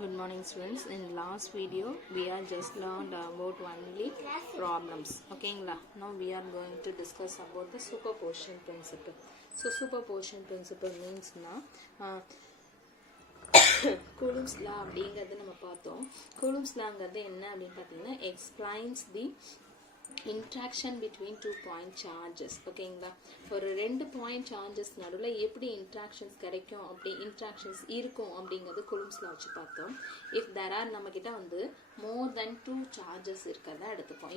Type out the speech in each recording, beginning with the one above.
Good morning students. In last video we are just learned about only problems. Okay, now we are going to discuss about the superposition principle. So superposition principle means Coulomb's law அப்படிங்கிறது நம்ம பார்த்தோம். Coulomb's lawங்கிறது என்ன அப்படின்னு பார்த்தீங்கன்னா explains the interaction between two point charges. ஓகேங்களா, ஒரு ரெண்டு point charges நடுவில் எப்படி இன்ட்ராக்ஷன்ஸ் கிடைக்கும், அப்படி இன்ட்ராக்ஷன்ஸ் இருக்கும் அப்படிங்கிறது Coulomb's law வச்சு பார்த்தோம். இஃப் தெர் ஆர் நம்ம கிட்ட வந்து மோர் தென் டூ சார்ஜஸ் இருக்கிறதா எடுத்துப்போம்.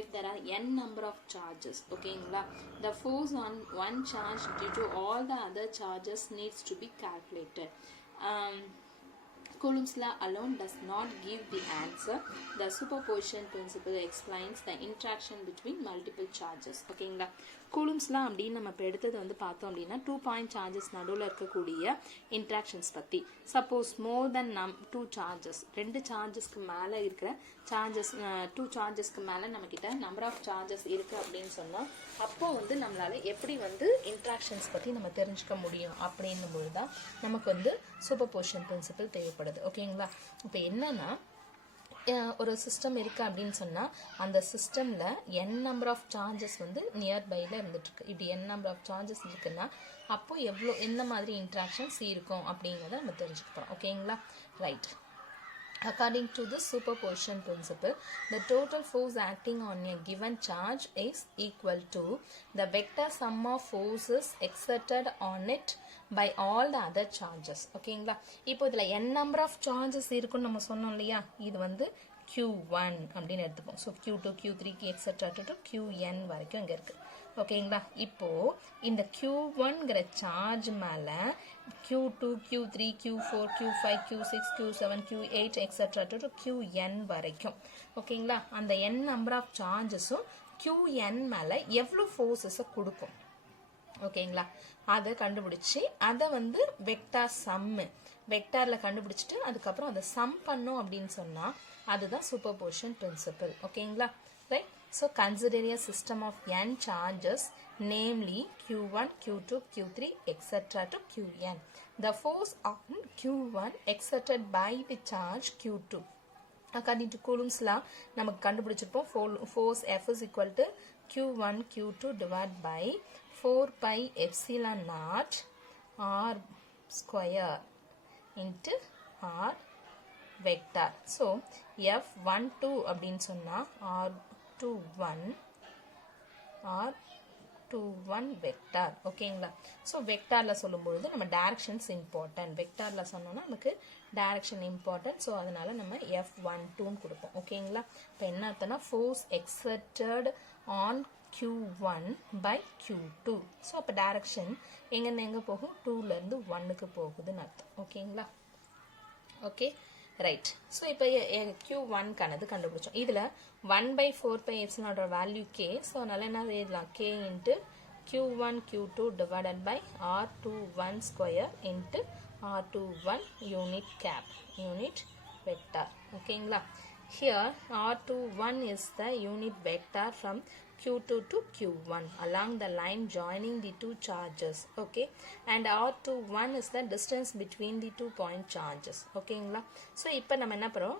if there are n number of charges, ஓகேங்களா, the force on one charge due to all the other charges needs to be calculated. Coulomb's law alone does not give the answer. The superposition principle explains the interaction between multiple charges. ஓகேங்களா, Coulomb's law அப்படின்னு நம்ம இப்போ எடுத்தது வந்து பார்த்தோம் அப்படின்னா two point charges நடுவில் இருக்கக்கூடிய இன்ட்ராக்ஷன்ஸ் பற்றி. சப்போஸ் மோர் தென் டூ சார்ஜஸ், ரெண்டு சார்ஜஸ்க்கு மேலே இருக்கிற சார்ஜஸ், டூ சார்ஜஸ்க்கு மேலே நம்மக்கிட்ட நம்பர் ஆஃப் சார்ஜஸ் இருக்குது அப்படின்னு சொன்னால் அப்போ வந்து நம்மளால் எப்படி வந்து இன்ட்ராக்ஷன்ஸ் பற்றி நம்ம தெரிஞ்சுக்க முடியும் அப்படின்னும் போது தான் நமக்கு வந்து சூப்பர்பொசிஷன் பிரின்சிபல் தேவைப்படுது. ஓகேங்களா, இப்போ என்னன்னா ஒரு சிஸ்டம் இருக்குது அப்படின்னு சொன்னால் அந்த சிஸ்டமில் n நம்பர் ஆஃப் சார்ஜஸ் வந்து நியர்பையில் இருந்துட்டுருக்கு. இப்படி n நம்பர் ஆஃப் சார்ஜஸ் இருக்குன்னா அப்போது எந்த மாதிரி இன்ட்ராக்ஷன்ஸ் இருக்கும் அப்படிங்கிறத நம்ம தெரிஞ்சுக்க போகிறோம். ஓகேங்களா, right. According to the superposition principle, the total force acting on a given charge is equal to the vector sum of forces exerted on it by all the other charges. ஓகேங்களா, இப்போ இதில் n number of charges இருக்குன்னு நம்ம சொன்னோம் இல்லையா, இது வந்து Q1 அப்படின்னு எடுத்துப்போம். So Q2, Q3 etc. to Qn வரைக்கும் இங்கே இருக்குது. ஓகேங்களா, இப்போது இந்த Q1ங்கிற சார்ஜ் மேலே Q2, Q3, Q4, Q5, Q6, Q7, Q8 etc. to Qn வரைக்கும். ஓகேங்களா, அந்த n நம்பர் ஆஃப் சார்ஜஸும் Qn மேலே எவ்வளோ ஃபோர்ஸஸை கொடுக்கும். ஓகேங்களா, அதை கண்டுபிடிச்சி அதை வந்து வெக்டார் சம்மு வெக்டாரில் கண்டுபிடிச்சிட்டு அதுக்கப்புறம் அதை சம் பண்ணோம் அப்படின்னு சொன்னால் அதுதான் சூப்பர்பொசிஷன் பிரின்சிபல். ஓகேங்களா, right. So consider a system of n charges, namely Q1, Q2, Q3 etc. to Qn. The force on Q1 exerted by the charge Q2. According to Coulomb's law, நமக்கு கண்டுபிடிச்சிருப்போம் force F is equal to Q1 Q2 divided by 4 pi epsilon naught R square into R vector. So F12 அப்படின்னு சொன்னா R21 vector. ஓகேங்களா, so வெக்டாரில் சொல்லும்பொழுது நம்ம directions important. வெக்டாரில் சொன்னோன்னா நமக்கு direction important. So அதனால் நம்ம F12ன்னு கொடுப்போம். ஓகேங்களா, இப்போ என்ன அர்த்தம்னா force exerted on Q1 by Q2. So அப்போ டைரக்ஷன் எங்கேருந்து எங்கே போகும், 2லேருந்து 1க்கு போகுதுன்னு அர்த்தம். ஓகேங்களா, ஓகே, ரைட். ஸோ இப்போ Q1 கணது கண்டுபிடிச்சோம். இதில் 1/4 pi epsilon value k. So அதனால் என்ன எழுதலாம், k into Q1 Q2 divided by R21 square into R21 unit cap unit vector. ஓகேங்களா, here R21 is the unit vector from Q2 to Q1 along the line joining the two charges. Okay, and R21 is the distance between the 2 point charges. ஓகேங்களா, so இப்போ நம்ம என்ன பண்ணுறோம்,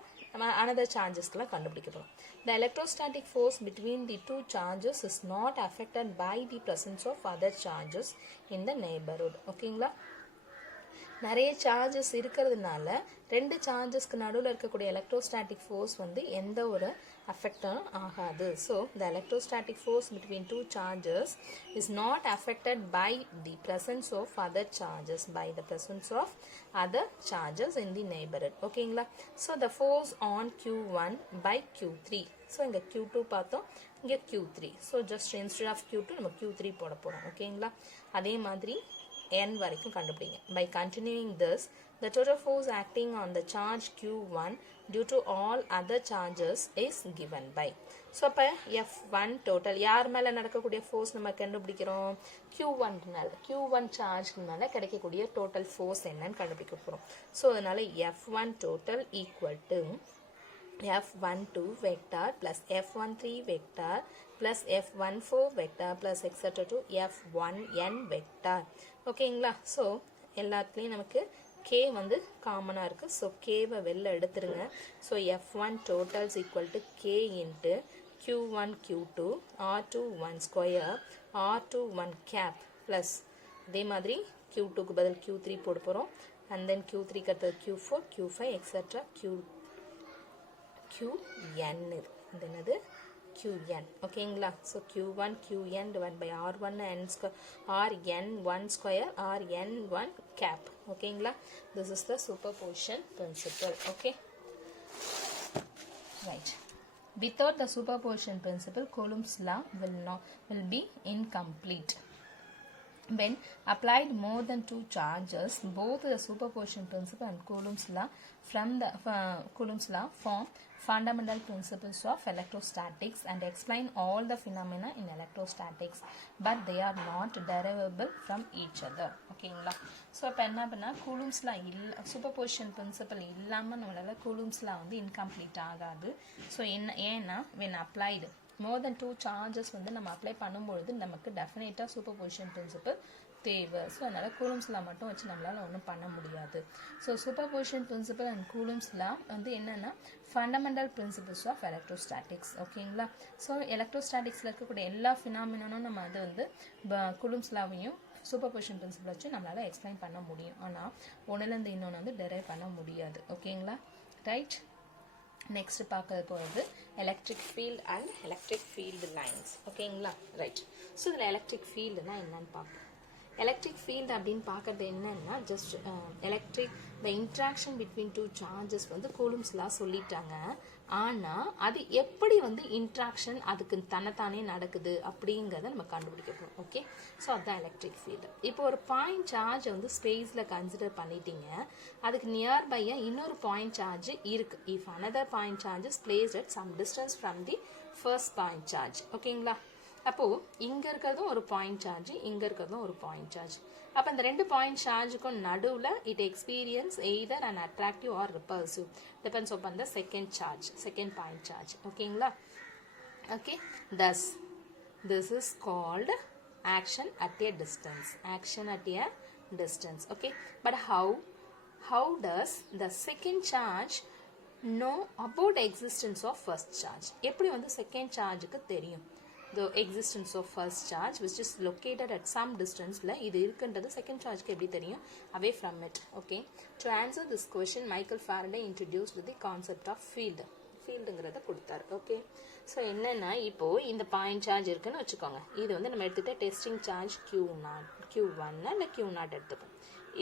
another chargesக்குலாம் கண்டுபிடிக்க போகிறோம். The electrostatic force between the two charges is not affected by the presence of other charges in the neighborhood. ஓகேங்களா, நிறைய charges இருக்கிறதுனால ரெண்டு சார்ஜஸ்க்கு நடுவில் இருக்கக்கூடிய எலக்ட்ரோஸ்டாட்டிக் ஃபோர்ஸ் வந்து எந்த ஒரு அஃபெக்டும் ஆகாது. So the electrostatic force between two charges is not affected by the presence of other charges other charges in the neighbourhood. ஓகேங்களா, so the force on Q1 by Q3. So இங்கே Q2 பார்த்தோம், இங்கே Q3. So just instead of Q2 நம்ம Q3 போட போகிறோம். ஓகேங்களா, அதே மாதிரி n வரைக்கும் கண்டுபிடிங்க. By continuing this, the total force acting on the charge Q1 due to all other charges is given by. So அப்போ F1 total யார் மேலே நடக்கக்கூடிய ஃபோர்ஸ் நம்ம கண்டுபிடிக்கிறோம், Q1 சார்ஜ் மேலே கிடைக்கக்கூடிய டோட்டல் ஃபோர்ஸ் என்னன்னு கண்டுபிடிக்க போகிறோம். ஸோ அதனால F1 total equal to F12 vector plus F13 vector plus F14 vector plus etc. to F1n vector. ஓகேங்களா, ஸோ எல்லாத்துலேயும் நமக்கு K வந்து காமனாக இருக்குது. ஸோ கேவை வெளில எடுத்துருங்க. So F1 total is equal to K into Q1 Q2 R2 1 square R2 1 cap plus அதே மாதிரி Q2க்கு பதில் Q3 போட போகிறோம். அண்ட் தென் Q3க்கு அடுத்தது Q4 Q5 எக்ஸெட்ரா QN இது என்னது Qn. ஓகேங்களா? So Q1 Qn divided by R1 Rn1 square Rn1 cap. ஓகேங்களா? This is the superposition principle. Okay. Right. Without the superposition principle, Coulomb's law will be incomplete. When applied more than two charges, both the superposition principle and Coulomb's law form fundamental principles of electrostatics and explain all the phenomena in electrostatics, but they are not derivable from each other. ஓகேங்களா? So இப்போ என்ன பண்ணால் Coulomb's law superposition principle இல்லாமல் நம்மளால் Coulomb's law வந்து incomplete ஆகாது. So ஏன்னா when applied more than two charges வந்து நம்ம அப்ளை பண்ணும்பொழுது நமக்கு டெஃபினட்டாக சூப்பர்பொசிஷன் பிரின்சிபல் தேவை. ஸோ அதனால் கூலம்ஸ் லா மட்டும் வச்சு நம்மளால் ஒன்றும் பண்ண முடியாது. So superposition principle and Coulomb's law வந்து என்னென்னா ஃபண்டமெண்டல் பிரின்சிபிள்ஸ் ஆஃப் எலக்ட்ரோஸ்டாட்டிக்ஸ். ஓகேங்களா? ஸோ எலக்ட்ரோஸ்டாட்டிக்ஸில் இருக்கக்கூடிய எல்லா ஃபினாமினும் நம்ம அது வந்து கூலம்ஸ் லாவையும் சூப்பர்பொசிஷன் பிரின்சிபல் வச்சு நம்மளால் எக்ஸ்பிளைன் பண்ண முடியும். ஆனால் ஒன்றுலேருந்து இன்னொன்று வந்து டெரைவ் பண்ண முடியாது. ஓகேங்களா? ரைட். நெக்ஸ்ட் பார்க்க போகிறது electric field and electric field lines. ஓகேங்களா? ரைட். ஸோ இதில் எலக்ட்ரிக் ஃபீல்டுனா என்னன்னு பார்ப்போம். எலக்ட்ரிக் ஃபீல்டு அப்படின்னு பார்க்கறது என்னன்னா just electric the interaction between two charges வந்து கூலம்ஸ் லா சொல்லிட்டாங்க. ஆனால் அது எப்படி வந்து இன்ட்ராக்ஷன் அதுக்கு தன்னைத்தானே நடக்குது அப்படிங்கிறத நம்ம கண்டுபிடிக்க போகிறோம். ஓகே. ஸோ அதுதான் எலக்ட்ரிக் ஃபீல்டு. இப்போ ஒரு பாயிண்ட் சார்ஜை வந்து ஸ்பேஸில் கன்சிடர் பண்ணிட்டீங்க. அதுக்கு நியர்பையாக இன்னொரு பாயிண்ட் சார்ஜ் இருக்குது. If another point charge is placed at some distance from the first point charge. ஓகேங்களா? அப்போது இங்கே இருக்கிறதும் ஒரு பாயிண்ட் சார்ஜ், இங்கே இருக்கிறதும் ஒரு பாயிண்ட் சார்ஜ். அப்போ இந்த ரெண்டு பாயிண்ட் சார்ஜுக்கும் நடுவில் it experience either and attractive or repulsive depends upon the second point charge. ஓகேங்களா? Okay. Thus this is called action at a distance. Okay. But how does the second charge know about the existence of first charge? எப்படி வந்து second chargeக்கு தெரியும்? The existence of first charge which is located at some distance ல இது இருக்குன்றது second chargeக்கு எப்படி தெரியும்? Away from it. Okay. To answer this question, Michael Faraday introduced the concept of ஃபீல்டுங்கிறத கொடுத்தாரு. Okay. So என்னென்னா இப்போது இந்த பாயிண்ட் சார்ஜ் இருக்குன்னு வச்சுக்கோங்க. இது வந்து நம்ம எடுத்துகிட்ட டெஸ்டிங் சார்ஜ் Q1 இல்லை Q0 எடுத்துப்போம்.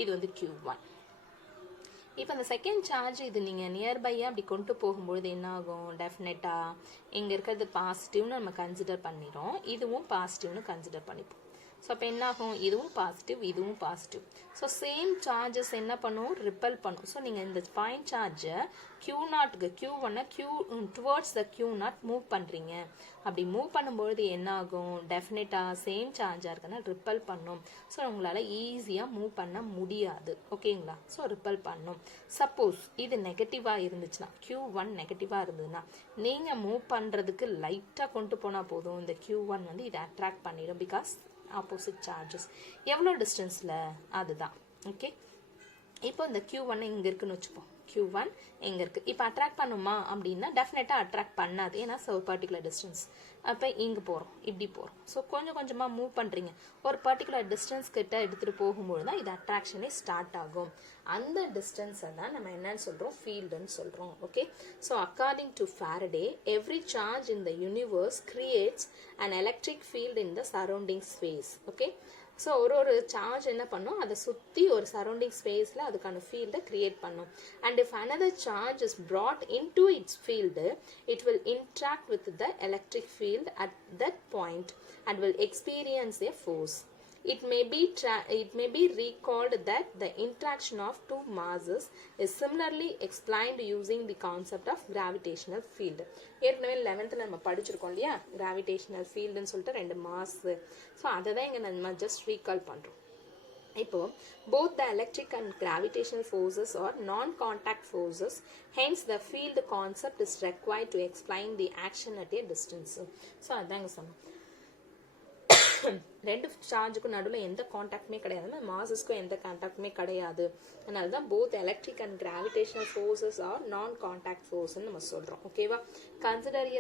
இது வந்து Q1. இப்போ அந்த செகண்ட் சார்ஜ் இது நீங்கள் நியர்பையாக அப்படி கொண்டு போகும்பொழுது என்ன ஆகும்? டெஃபினட்டாக இங்கே இருக்கிறது பாசிட்டிவ்னு நம்ம கன்சிடர் பண்ணிடுறோம். இதுவும் பாசிட்டிவ்னு கன்சிடர் பண்ணிப்போம். ஸோ அப்போ என்ன ஆகும்? இதுவும் பாசிட்டிவ், இதுவும் பாசிட்டிவ். ஸோ சேம் சார்ஜஸ் என்ன பண்ணும்? ரிப்பல் பண்ணும். ஸோ நீங்கள் இந்த பாயிண்ட் சார்ஜை Q0க்கு Q1 towards the Q0 move பண்ணுறீங்க. அப்படி மூவ் பண்ணும்பொழுது என்ன ஆகும்? டெஃபினட்டாக சேம் சார்ஜாக இருக்குன்னா ரிப்பல் பண்ணும். ஸோ உங்களால் ஈஸியாக மூவ் பண்ண முடியாது. ஓகேங்களா? ஸோ ரிப்பல் பண்ணும். சப்போஸ் இது நெகட்டிவாக இருந்துச்சுன்னா, Q1 நெகட்டிவாக இருந்ததுன்னா நீங்கள் மூவ் பண்ணுறதுக்கு லைட்டாக கொண்டு போனால் போதும். இந்த Q1 வந்து இதை அட்ராக்ட் பண்ணிடும். பிகாஸ் ஆப்போசிட் சார்ஜஸ் எவ்வளோ டிஸ்டன்ஸில் அதுதான். ஓகே. இப்போ இந்த Q1 இங்கே இருக்குன்னு வச்சுப்போம். Q1 எங்கே இருக்குது? இப்போ அட்ராக்ட் பண்ணுமா அப்படின்னா டெஃபினட்டாக அட்ராக்ட் பண்ணாது. ஏன்னா ஒரு பர்டிகுலர் டிஸ்டன்ஸ். அப்போ இங்கே போகிறோம், இப்படி போகிறோம். ஸோ கொஞ்சம் கொஞ்சமாக மூவ் பண்ணுறீங்க. ஒரு பர்டிகுலர் டிஸ்டன்ஸ் கிட்ட எடுத்துகிட்டு போகும்போது தான் இது அட்ராக்ஷனே ஸ்டார்ட் ஆகும். அந்த டிஸ்டன்ஸை தான் நம்ம என்னன்னு சொல்கிறோம்? ஃபீல்டுன்னு சொல்கிறோம். Okay. So according to Faraday, every charge in the universe creates an electric field in the surrounding space. Okay. So ஒரு சார்ஜ் என்ன பண்ணும்? அதை சுற்றி ஒரு சரௌண்டிங் ஸ்பேஸில் அதுக்கான ஃபீல்டை கிரியேட் பண்ணும். And if another charge is brought into its field, it will interact with the electric field at that point and will experience a force. It may be recalled that the interaction of two masses is similarly explained using the concept of gravitational field. ஏற்கனவே 11th நம்ம படிச்சிருக்கோம் இல்லையா? gravitational fieldன்னு சொல்லிட்டு ரெண்டு mass. So அதை தான் இங்கே நம்ம ஜஸ்ட் ரீகால் பண்ணுறோம். இப்போ both the electric and gravitational forces are non-contact forces. Hence the field concept is required to explain the action at a distance. So அதான் இங்கே சொன்னோம். ரெண்டு சார்ஜுக்கும் நடுவில் எந்த காண்டாக்டுமே கிடையாது, மாசஸ்க்கும் எந்த காண்டாக்டுமே கிடையாது. அதனால தான் both electric and gravitational forces are நான் காண்டாக்ட் ஃபோர்ஸ்ன்னு நம்ம சொல்கிறோம். ஓகேவா? Consider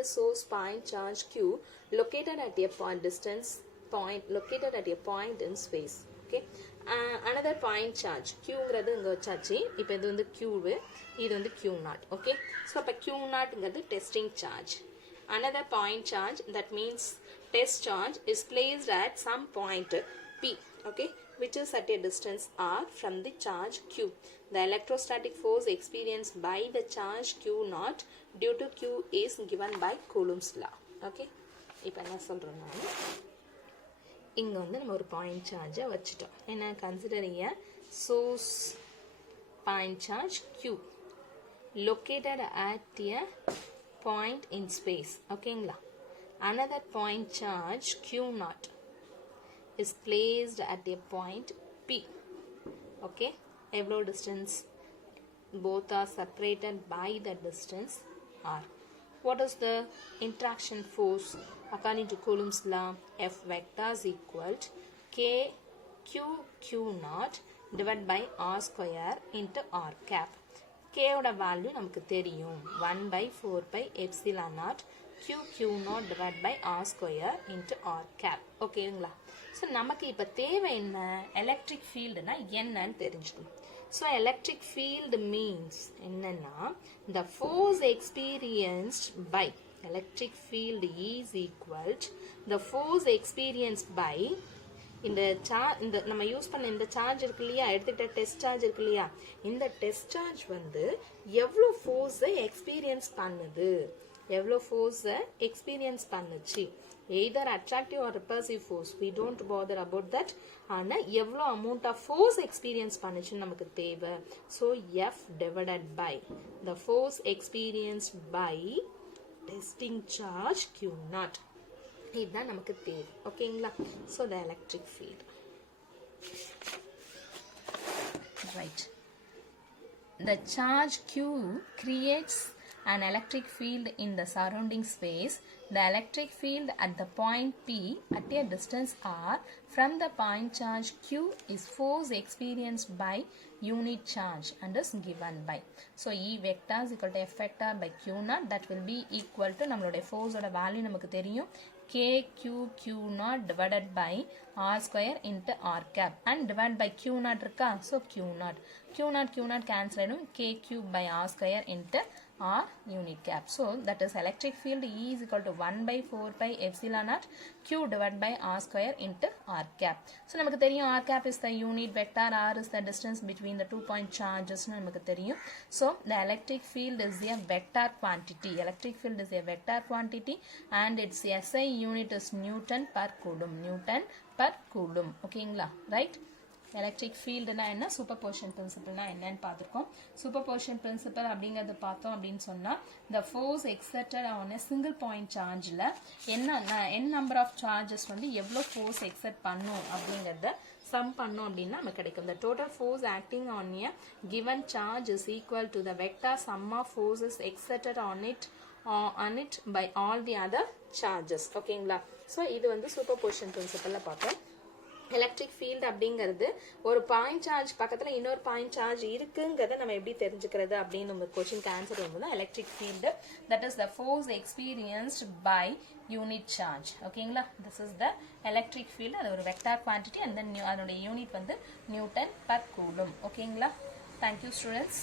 a source point charge q located at a point in space. Okay, another point charge qங்கிறது இங்க வச்சாச்சு. இப்போ இது வந்து q, இது வந்து q0. Okay, so அப்ப q0ங்கிறது testing charge. Another point charge, that means test charge, is placed at some point p, okay, which is at a distance r from the charge q. The electrostatic force experienced by the charge q0 due to q is given by Coulomb's law. Okay, இப்போ என்ன சொல்றோம், இங்க வந்து நம்ம ஒரு point சார்ஜை வச்சுட்டோம். என்ன, considering a source point charge q located at a point in space. ஓகேங்களா? Another point charge q0 is placed at a point p. Okay, எவ்வளோ distance? Both are separated by the distance r. What is the interaction force? According to Coulomb's law, F vector is equal to k q0 divided by r square into r cap. K oda value நமக்கு தெரியும், 1/4 pi epsilon naught q0 divided by r square into r cap. ஓகேங்களா? So நமக்கு இப்போ தேவை என்ன, electric ஃபீல்டுனா என்னன்னு தெரிஞ்சுக்கணும். ஸோ எலக்ட்ரிக் ஃபீல்டு மீன்ஸ் என்னன்னா, the force experienced by electric field is equal to the force experienced by இந்த நம்ம யூஸ் பண்ண இந்த சார்ஜ் இருக்கு இல்லையா, எடுத்துக்கிட்ட டெஸ்ட் சார்ஜ் இருக்கு இல்லையா, இந்த டெஸ்ட் சார்ஜ் வந்து எவ்வளோ ஃபோர்ஸை எக்ஸ்பீரியன்ஸ் பண்ணுது, எவ்வளோ ஃபோர்ஸை எக்ஸ்பீரியன்ஸ் பண்ணுச்சு, either attractive or repulsive force, we don't bother about that. ஆனா எவ்வளோ amount of force experience பண்ணுச்சுன்னு நமக்கு தேவை. So F divided by the force experienced by testing charge q0, இதுதான் நமக்கு தேவை. ஓகேங்களா? So the electric field, right, the charge q creates an electric field in the surrounding space. The electric field at the point P at a distance r from the point charge Q is force experienced by unit charge and is given by. So E vector is equal to F vector by Q0. That will be equal to நம்மளுடைய force oda value நமக்கு தெரியும், KQ0 divided by r square into r cap and divided by Q0 இருக்கா, so Q0 cancel ஆயிடும், KQ by r square into r unit cap. So that is electric field E is equal to 1/4 pi epsilon naught Q divided by r square into r cap. So நமக்கு தெரியும் r cap is the unit vector, r is the distance between the 2 point charges நமக்கு தெரியும். So the electric field is a vector quantity. Electric field is a vector quantity and its SI unit is Newton per Coulomb. ஓகேங்களா? Right. Electric ஃபீல்டுனா என்ன, superposition பிரின்சிபல்னா என்னன்னு பார்த்துருக்கோம். Superposition principal அப்படிங்கிறது பார்த்தோம் அப்படின்னு சொன்னால், the force exerted on a single point சார்ஜில் n number of charges வந்து எவ்வளோ ஃபோர்ஸ் எக்ஸர்ட் பண்ணும் அப்படிங்கிறத சம் பண்ணோம் அப்படின்னா நமக்கு கிடைக்கும். The total force acting on a given charge is equal to the vector sum of forces exerted on it by all the other charges. ஓகேங்களா? So இது வந்து சூப்பர்போசிஷன் பிரின்சிபலில் பார்த்தோம். எலக்ட்ரிக் ஃபீல்டு அப்படிங்கிறது ஒரு பாயிண்ட் சார்ஜ் பக்கத்தில் இன்னொரு பாயிண்ட் சார்ஜ் இருக்குங்கிறத நம்ம எப்படி தெரிஞ்சுக்கிறது அப்படின்னு நம்ம கொஸ்டினுக்கு ஆன்சர் வரும்போது electric field that is the force experienced by unit charge. ஓகேங்களா? This is the electric field. அது ஒரு வெக்டார் குவான்டிட்டி அண்ட் தென் அதனுடைய யூனிட் வந்து நியூட்டன் பர் கூலும். ஓகேங்களா? Thank you students.